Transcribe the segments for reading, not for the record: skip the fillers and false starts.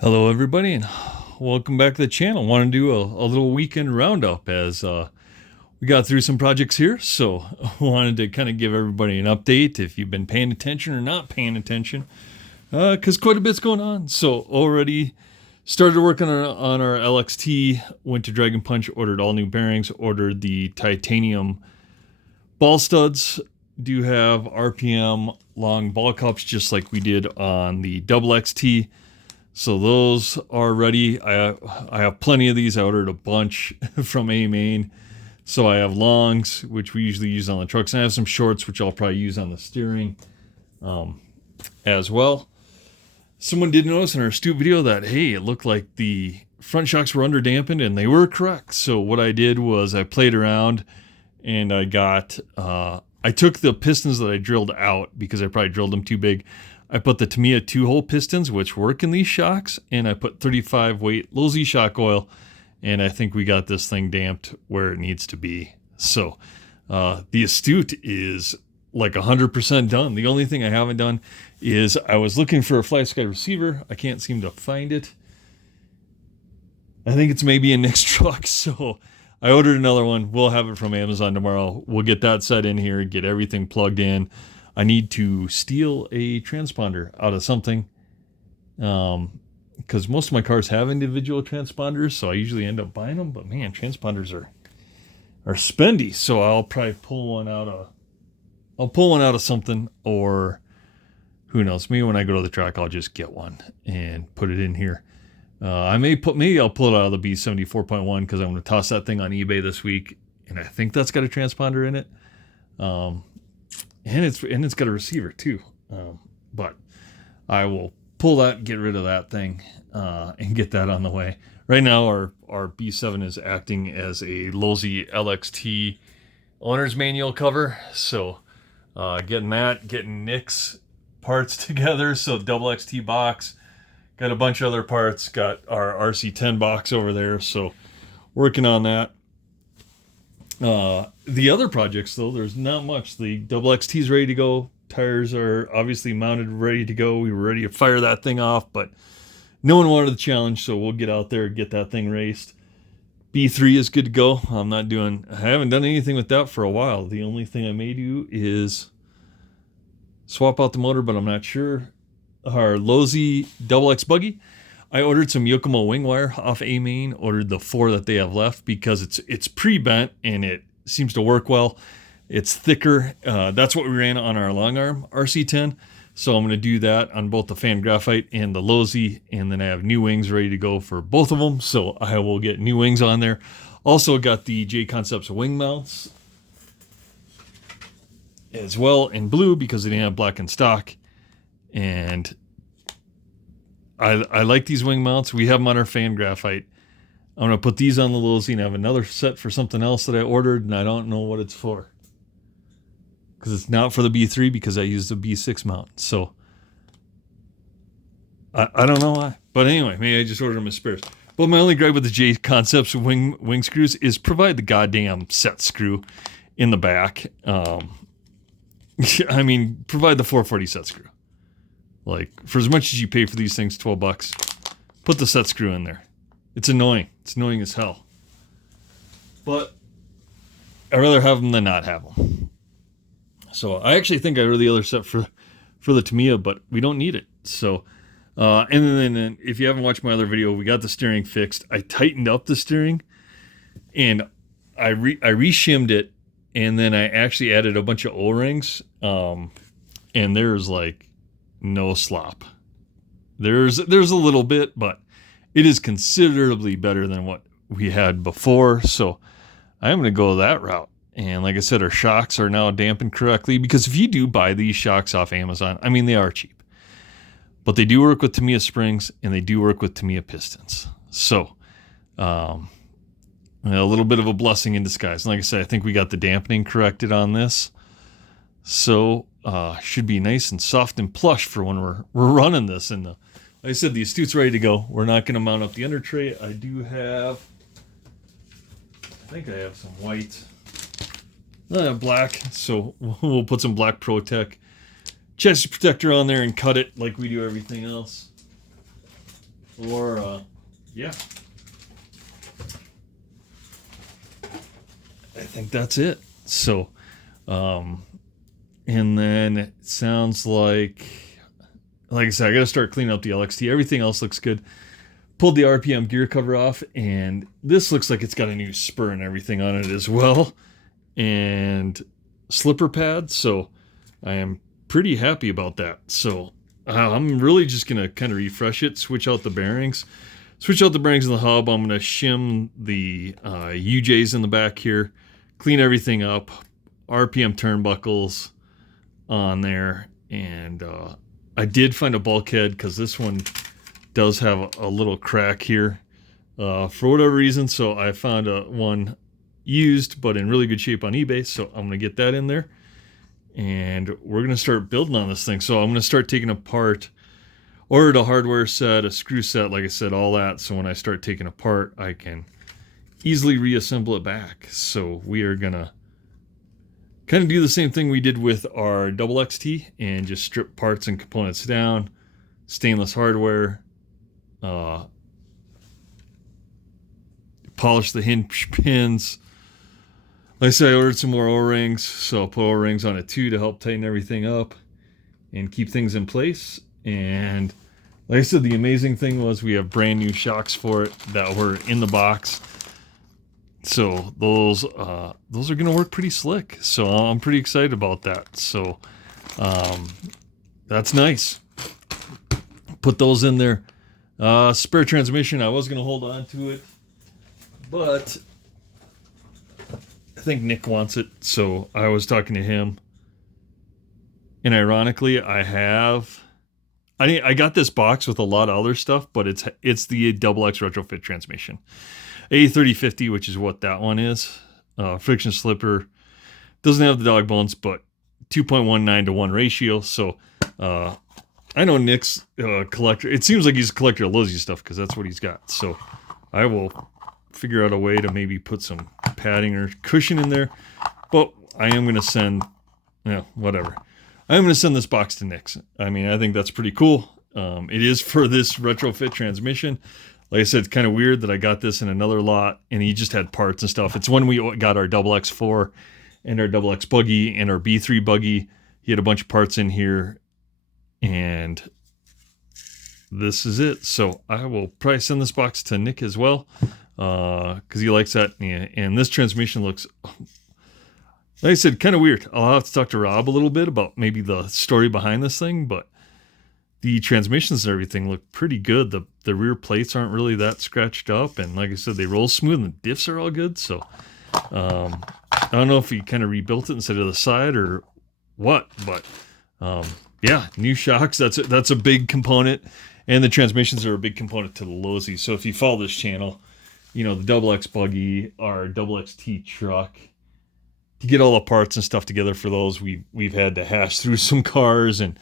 Hello, everybody, and welcome back to the channel. Want to do a little weekend roundup as we got through some projects here, so I wanted to kind of give everybody an update if you've been paying attention or not paying attention, because quite a bit's going on. So already started working on our LXT, went to Dragon Punch, ordered all new bearings, ordered the titanium ball studs, do have RPM long ball cups just like we did on the double XT. So those are ready. I have plenty of these. I ordered a bunch from A-Main. So I have longs, which we usually use on the trucks. And I have some shorts, which I'll probably use on the steering as well. Someone did notice in our Astute video that, hey, it looked like the front shocks were under dampened, and they were correct. So what I did was I played around and I got, I took the pistons that I drilled out because I probably drilled them too big. I put the Tamiya 2-hole pistons, which work in these shocks, and I put 35 weight Losi shock oil, and I think we got this thing damped where it needs to be. So the Astute is like 100% done. The only thing I haven't done is I was looking for a Fly Sky receiver. I can't seem to find it. I think it's maybe in Nick's truck, so I ordered another one. We'll have it from Amazon tomorrow. We'll get that set in here, get everything plugged in. I need to steal a transponder out of something because most of my cars have individual transponders, so I usually end up buying them. But man, transponders are spendy, so I'll probably pull one out of something, or who knows? Maybe when I go to the track, I'll just get one and put it in here. Maybe I'll pull it out of the B70 4.1 because I'm going to toss that thing on eBay this week, and I think that's got a transponder in it. And it's got a receiver too, but I will pull that, get rid of that thing, and get that on the way. Right now, our B7 is acting as a Losi LXT owner's manual cover, so getting Nick's parts together. So double XT box, got a bunch of other parts, got our RC10 box over there, so working on that. The other projects, though, there's not much. The double XT is ready to go. Tires are obviously mounted, ready to go. We were ready to fire that thing off, but no one wanted the challenge, so we'll get out there and get that thing raced. B3 is good to go. I haven't done anything with that for a while. The only thing I may do is swap out the motor, but I'm not sure. Our Losi double X buggy, I ordered some Yokomo wing wire off A-Main, ordered the 4 that they have left because it's pre-bent and it seems to work well. It's thicker. That's what we ran on our long arm RC10. So I'm going to do that on both the fan graphite and the Losi, and then I have new wings ready to go for both of them. So I will get new wings on there. Also got the J Concepts wing mounts as well in blue because they didn't have black in stock. And I like these wing mounts. We have them on our fan graphite. I'm going to put these on the Losi and have another set for something else that I ordered, and I don't know what it's for. Because it's not for the B3 because I used the B6 mount. So, I don't know why. But anyway, maybe I just ordered them as spares. But my only gripe with the J Concepts wing screws is provide the goddamn set screw in the back. I mean, provide the 440 set screw. Like, for as much as you pay for these things, $12, put the set screw in there. It's annoying. It's annoying as hell. But I'd rather have them than not have them. So I actually think I ordered the other set for the Tamiya, but we don't need it. So, and then if you haven't watched my other video, we got the steering fixed. I tightened up the steering, and I re-shimmed it, and then I actually added a bunch of O-rings, and there's like no slop. There's a little bit, but it is considerably better than what we had before. So I'm going to go that route. And like I said, our shocks are now dampened correctly, because if you do buy these shocks off Amazon, I mean, they are cheap, but they do work with Tamiya springs and they do work with Tamiya pistons. So a little bit of a blessing in disguise. And like I said, I think we got the dampening corrected on this. So should be nice and soft and plush for when we're running this. And like I said, the Astute's ready to go. We're not going to mount up the under tray. I think I have some white, black. So we'll put some black ProTech chassis protector on there and cut it like we do everything else. Or, yeah. I think that's it. So, and then it sounds like I said, I got to start cleaning up the LXT. Everything else looks good. Pulled the RPM gear cover off, and this looks like it's got a new spur and everything on it as well, and slipper pads. So I am pretty happy about that. So I'm really just going to kind of refresh it, switch out the bearings in the hub. I'm going to shim the UJs in the back here, clean everything up, RPM turnbuckles on there, and I did find a bulkhead because this one does have a little crack here for whatever reason. So I found one used but in really good shape on eBay. So I'm going to get that in there, and we're going to start building on this thing. So I'm going to start taking apart, ordered a hardware set, a screw set, like I said, all that. So when I start taking apart, I can easily reassemble it back. So we are going to kind of do the same thing we did with our double XT and just strip parts and components down, stainless hardware, polish the hinge pins. Like I said, I ordered some more O-rings, so I'll put O-rings on it too to help tighten everything up and keep things in place. And like I said, the amazing thing was we have brand new shocks for it that were in the box. So those are going to work pretty slick. So I'm pretty excited about that. So that's nice. Put those in there. Spare transmission, I was going to hold on to it, but I think Nick wants it. So I was talking to him. And ironically, I got this box with a lot of other stuff, but it's the Double X retrofit transmission. A3050, which is what that one is. Friction slipper. Doesn't have the dog bones, but 2.19 to 1 ratio. So I know Nick's collector. It seems like he's a collector of Losi stuff because that's what he's got. So I will figure out a way to maybe put some padding or cushion in there. But I am going to send, whatever. I'm going to send this box to Nick's. I mean, I think that's pretty cool. It is for this retrofit transmission. Like I said, it's kind of weird that I got this in another lot and he just had parts and stuff. It's when we got our double X4 and our double X buggy and our B3 buggy. He had a bunch of parts in here, and this is it. So I will probably send this box to Nick as well because he likes that. And this transmission looks, like I said, kind of weird. I'll have to talk to Rob a little bit about maybe the story behind this thing, but the transmissions and everything look pretty good. The rear plates aren't really that scratched up, and like I said, they roll smooth and the diffs are all good. So I don't know if he kind of rebuilt it instead of the side or what, but yeah, new shocks, that's a big component, and the transmissions are a big component to the Losi. So if you follow this channel, the double X buggy, our double XT truck, to get all the parts and stuff together for those, we've had to hash through some cars and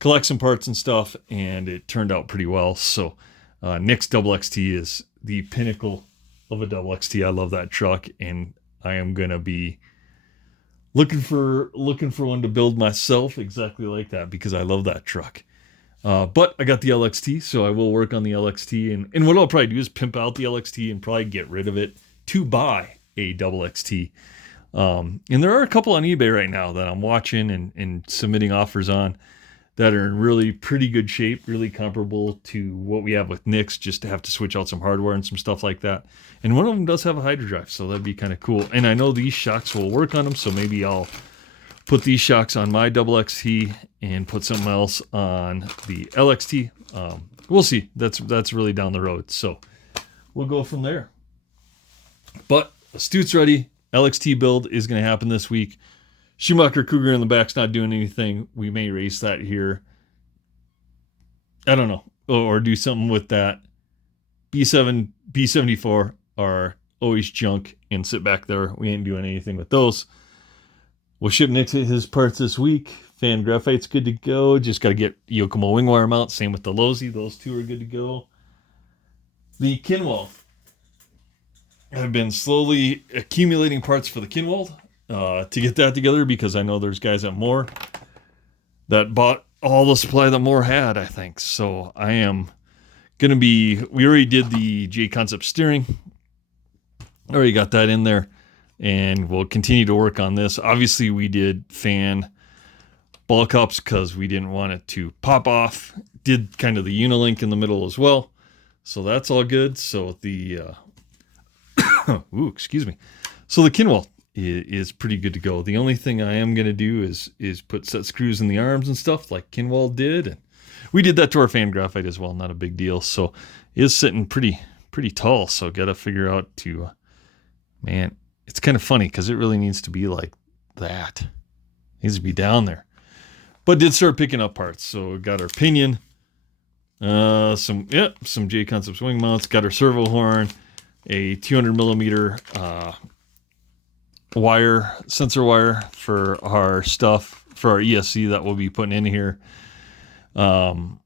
collect some parts and stuff, and it turned out pretty well. So Nick's double XT is the pinnacle of a double XT. I love that truck, and I am gonna be looking for one to build myself exactly like that because I love that truck. But I got the LXT, so I will work on the LXT, and what I'll probably do is pimp out the LXT and probably get rid of it to buy a double XT. And there are a couple on eBay right now that I'm watching and submitting offers on that are in really pretty good shape, really comparable to what we have with Nick's, just to have to switch out some hardware and some stuff like that. And one of them does have a hydro drive, so that'd be kind of cool. And I know these shocks will work on them, so maybe I'll put these shocks on my double XT and put something else on the LXT. We'll see. That's really down the road, so we'll go from there. But Astute's ready. LXT build is going to happen this week. Schumacher Cougar in the back's not doing anything. We may race that here. I don't know. Or do something with that. B7, B74 are always junk and sit back there. We ain't doing anything with those. We'll ship Nick his parts this week. Fan graphite's good to go. Just got to get Yokomo wing wire mount. Same with the Losi. Those two are good to go. The Kinwald. I've been slowly accumulating parts for the Kinwald to get that together because I know there's guys at Moore that bought all the supply that Moore had, I think. So I am we already did the J Concept steering. Already got that in there, and we'll continue to work on this. Obviously, we did fan ball cups because we didn't want it to pop off. Did kind of the Unilink in the middle as well. So that's all good. So the, excuse me. So the Kinwald is pretty good to go. The only thing I am going to do is put set screws in the arms and stuff like Kinwald did. And we did that to our fan graphite as well. Not a big deal. So it is sitting pretty tall. So got to figure out to, man, it's kind of funny because it really needs to be like that. It needs to be down there. But did start picking up parts. So we got our pinion, some J Concepts wing mounts, got our servo horn, a 200 millimeter sensor wire for our stuff, for our ESC that we'll be putting in here. Gotta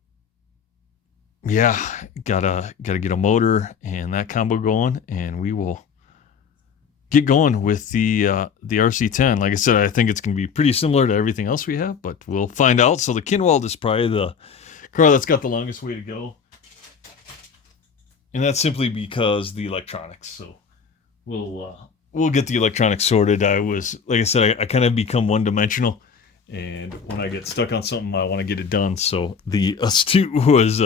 get a motor and that combo going, and we will get going with the RC10. Like I said, I think it's going to be pretty similar to everything else we have, but we'll find out. So the Kinwald is probably the car that's got the longest way to go, and that's simply because the electronics. So we'll get the electronics sorted. Like I said, I kind of become one-dimensional, and when I get stuck on something, I want to get it done. So the Astute was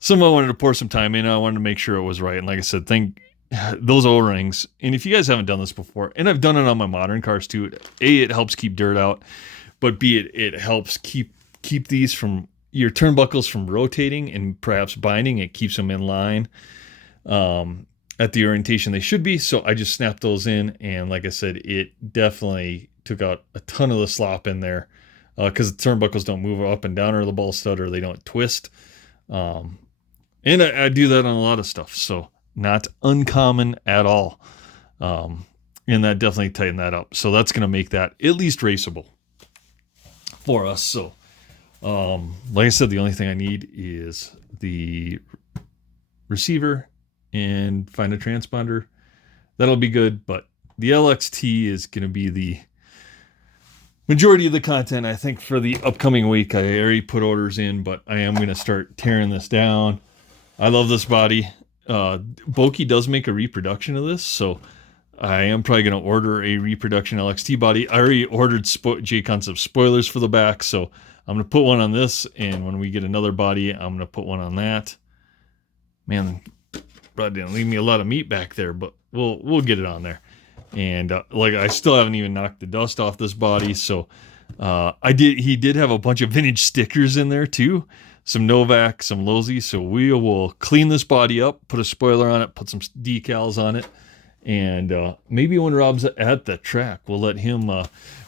something I wanted to pour some time in. I wanted to make sure it was right, and like I said, those O-rings, and if you guys haven't done this before, and I've done it on my modern cars too, A, it helps keep dirt out, but B, it helps keep these from your turnbuckles from rotating and perhaps binding. It keeps them in line at the orientation they should be. So I just snapped those in, and like I said, it definitely took out a ton of the slop in there because the turnbuckles don't move up and down or the ball stud, or they don't twist. And I do that on a lot of stuff, so not uncommon at all. And that definitely tightened that up. So that's going to make that at least raceable for us. So, like I said, the only thing I need is the receiver and find a transponder. That'll be good. But the LXT is going to be the majority of the content, I think, for the upcoming week. I already put orders in, but I am going to start tearing this down. I love this body. Boki does make a reproduction of this, so I am probably going to order a reproduction LXT body. I already ordered J Concept spoilers for the back, so I'm going to put one on this, and when we get another body, I'm going to put one on that. Man, probably didn't leave me a lot of meat back there, but we'll get it on there. And I still haven't even knocked the dust off this body, so he did have a bunch of vintage stickers in there too. Some Novak, some Losi, so we will clean this body up, put a spoiler on it, put some decals on it, and maybe when Rob's at the track, we'll let him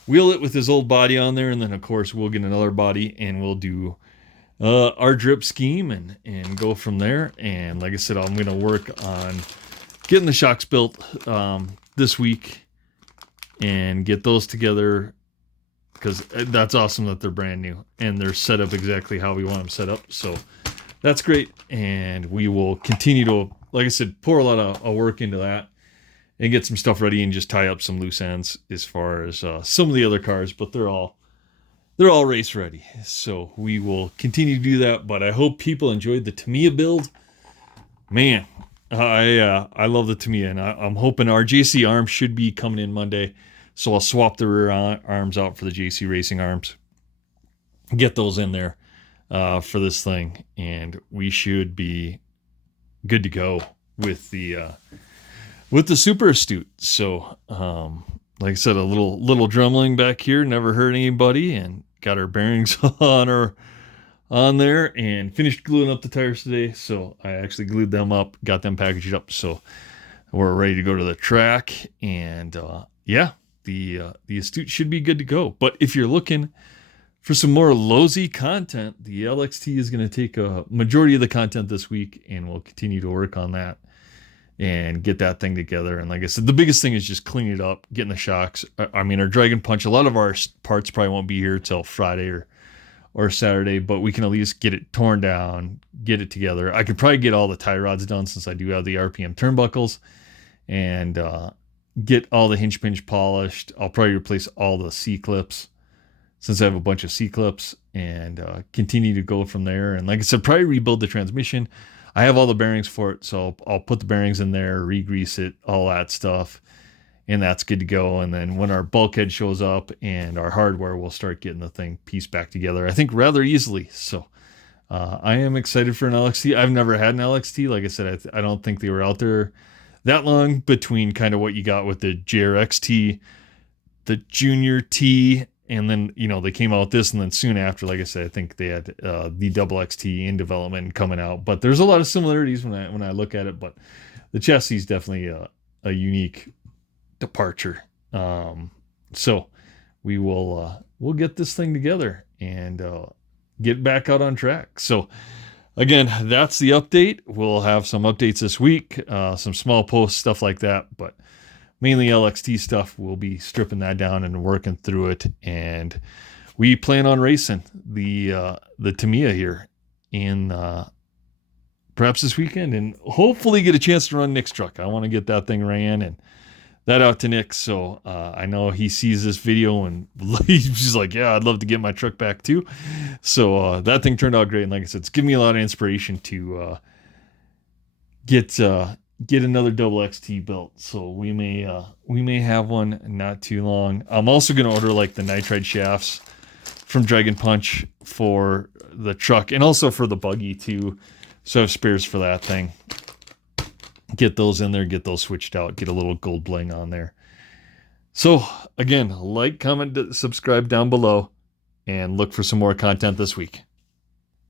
wheel it with his old body on there, and then of course we'll get another body and we'll do our drip scheme and go from there. And like I said, I'm going to work on getting the shocks built this week and get those together, because that's awesome that they're brand new and they're set up exactly how we want them set up. So that's great. And we will continue to, like I said, pour a lot of work into that and get some stuff ready and just tie up some loose ends as far as some of the other cars, but they're all race ready. So we will continue to do that, but I hope people enjoyed the Tamiya build. Man, I love the Tamiya, and I'm hoping our JC arms should be coming in Monday. So I'll swap the rear arms out for the JC Racing arms, get those in there for this thing, and we should be good to go with the Super Astute. So, like I said, a little drumming back here, never hurt anybody, and got our bearings on there, and finished gluing up the tires today. So I actually glued them up, got them packaged up, so we're ready to go to the track. And the Astute should be good to go. But if you're looking for some more Losi content, the LXT is going to take a majority of the content this week, and we'll continue to work on that and get that thing together. And like I said, the biggest thing is just cleaning it up, getting the shocks. I mean, our Dragon Punch, a lot of our parts probably won't be here till Friday or Saturday, but we can at least get it torn down, get it together. I could probably get all the tie rods done since I do have the RPM turnbuckles, and get all the hinge pinch polished. I'll probably replace all the C-clips since I have a bunch of C-clips, and continue to go from there. And like I said, probably rebuild the transmission. I have all the bearings for it, so I'll put the bearings in there, re-grease it, all that stuff, and that's good to go. And then when our bulkhead shows up and our hardware, we'll start getting the thing pieced back together, I think, rather easily. So I am excited for an LXT. I've never had an LXT. Like I said, I don't think they were out there that long between kind of what you got with the JRXT, the Junior T, and then, you know, they came out with this, and then soon after, like I said, I think they had the double XT in development and coming out. But there's a lot of similarities when I look at it. But the chassis is definitely a unique departure. So we will we'll get this thing together and get back out on track. So again, that's the update. We'll have some updates this week, some small posts, stuff like that, but mainly LXT stuff. We'll be stripping that down and working through it. And we plan on racing the Tamiya here in perhaps this weekend, and hopefully get a chance to run Nick's truck. I want to get that thing ran and that out to Nick. So I know he sees this video and he's like, yeah, I'd love to get my truck back too. So that thing turned out great. And like I said, it's given me a lot of inspiration to get another double XT built. So we may have one not too long. I'm also going to order like the nitride shafts from Dragon Punch for the truck and also for the buggy too. So I have spares for that thing. Get those in there, get those switched out, get a little gold bling on there. So again, like, comment, subscribe down below, and look for some more content this week.